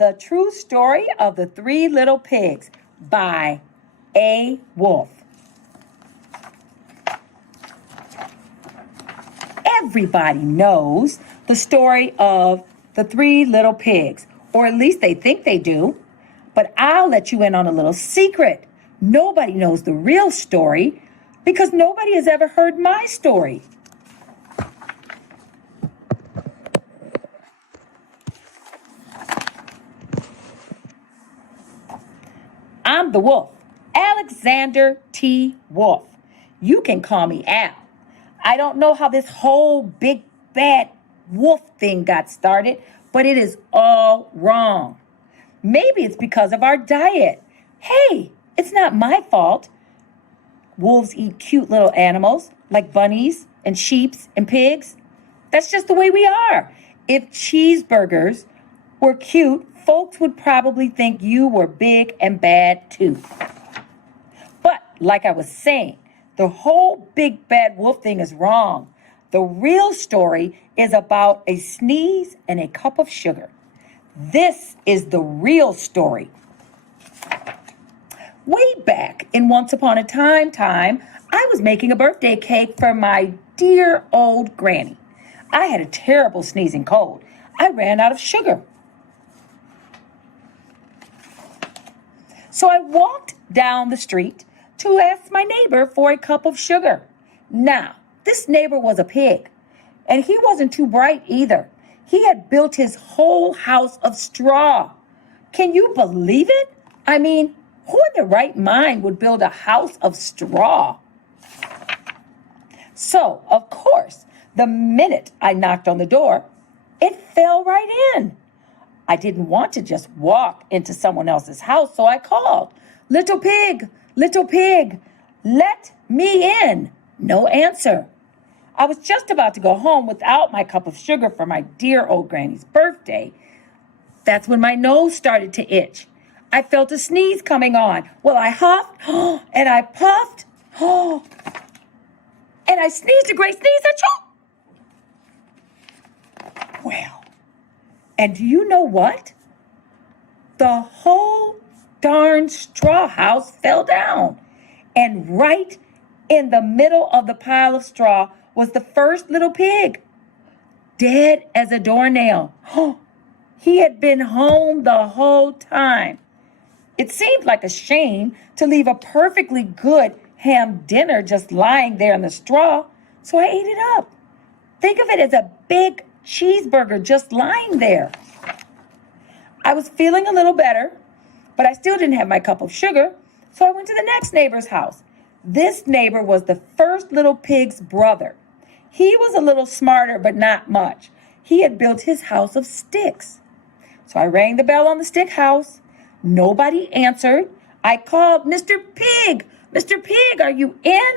The True Story of the Three Little Pigs by A. Wolf. Everybody knows the story of the three little pigs, or at least they think they do. But I'll let you in on a little secret. Nobody knows the real story because nobody has ever heard my story. I'm the wolf, Alexander T. Wolf. You can call me Al. I don't know how this whole big bad wolf thing got started, but it is all wrong. Maybe it's because of our diet. Hey, it's not my fault. Wolves eat cute little animals like bunnies and sheep and pigs. That's just the way we are. If cheeseburgers were cute, folks would probably think you were big and bad too. But like I was saying, the whole big bad wolf thing is wrong. The real story is about a sneeze and a cup of sugar. This is the real story. Way back in Once Upon a Time, I was making a birthday cake for my dear old granny. I had a terrible sneezing cold. I ran out of sugar. So I walked down the street to ask my neighbor for a cup of sugar. Now, this neighbor was a pig, and he wasn't too bright either. He had built his whole house of straw. Can you believe it? I mean, who in their right mind would build a house of straw? So, of course, the minute I knocked on the door, it fell right in. I didn't want to just walk into someone else's house, so I called, little pig, let me in. No answer. I was just about to go home without my cup of sugar for my dear old granny's birthday. That's when my nose started to itch. I felt a sneeze coming on. Well, I huffed and I puffed and I sneezed a great sneeze. Well, and do you know what? The whole darn straw house fell down. And right in the middle of the pile of straw was the first little pig, dead as a doornail. He had been home the whole time. It seemed like a shame to leave a perfectly good ham dinner just lying there in the straw, so I ate it up. Think of it as a big cheeseburger just lying there. I was feeling a little better, but I still didn't have my cup of sugar, so I went to the next neighbor's house. This neighbor was the first little pig's brother. He was a little smarter, but not much. He had built his house of sticks. So I rang the bell on the stick house. Nobody answered. I called, Mr. Pig, are you in?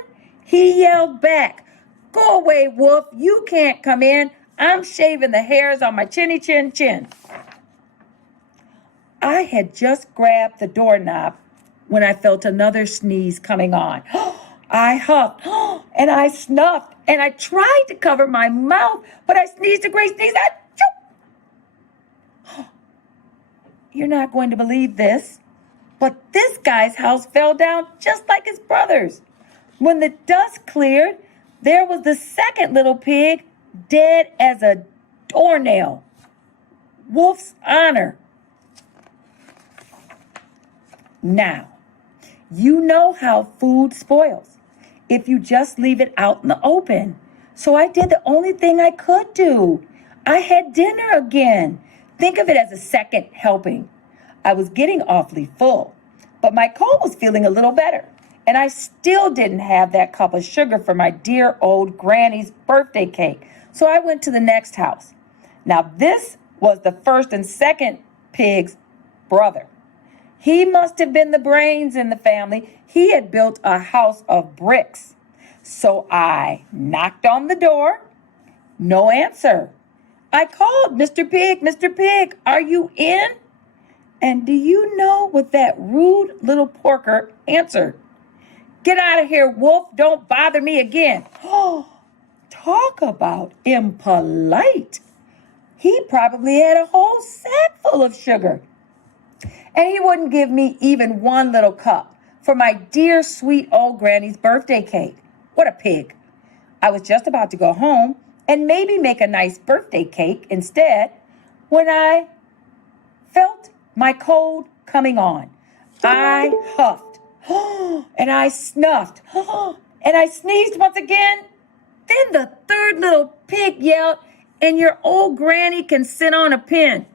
He yelled back, go away, wolf, you can't come in. I'm shaving the hairs on my chinny chin. I had just grabbed the doorknob when I felt another sneeze coming on. I huffed and I snuffed and I tried to cover my mouth, but I sneezed a great sneeze. You're not going to believe this, but this guy's house fell down just like his brother's. When the dust cleared, there was the second little pig, dead as a doornail. Wolf's honor. Now, you know how food spoils if you just leave it out in the open. So I did the only thing I could do. I had dinner again. Think of it as a second helping. I was getting awfully full, but my cold was feeling a little better, and I still didn't have that cup of sugar for my dear old granny's birthday cake. So I went to the next house. Now, this was the first and second pig's brother. He must have been the brains in the family. He had built a house of bricks. So I knocked on the door. No answer. I called, Mr. Pig, are you in? And do you know what that rude little porker answered? Get out of here, wolf. Don't bother me again. Oh, talk about impolite. He probably had a whole sack full of sugar. And he wouldn't give me even one little cup for my dear sweet old granny's birthday cake. What a pig. I was just about to go home and maybe make a nice birthday cake instead when I felt my cold coming on. I huffed and I snuffed and I sneezed once again. Then the third little pig yelled, and your old granny can sit on a pin.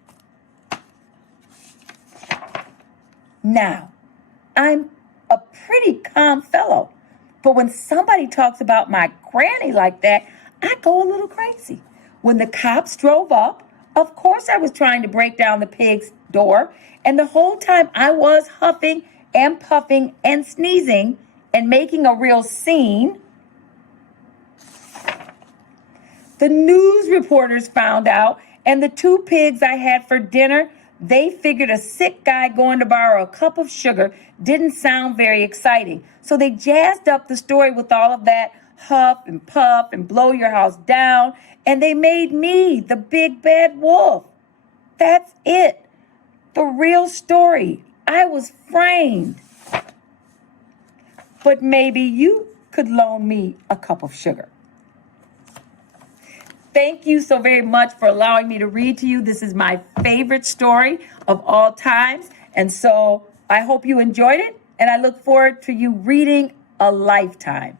Now, I'm a pretty calm fellow, but when somebody talks about my granny like that, I go a little crazy. When the cops drove up, of course I was trying to break down the pig's door, and the whole time I was huffing and puffing and sneezing and making a real scene. The news reporters found out, and the two pigs I had for dinner, they figured a sick guy going to borrow a cup of sugar didn't sound very exciting. So they jazzed up the story with all of that huff and puff and blow your house down, and they made me the big bad wolf. That's it. The real story. I was framed. But maybe you could loan me a cup of sugar. Thank you so very much for allowing me to read to you. This is my favorite story of all times. And so I hope you enjoyed it. And I look forward to you reading a lifetime.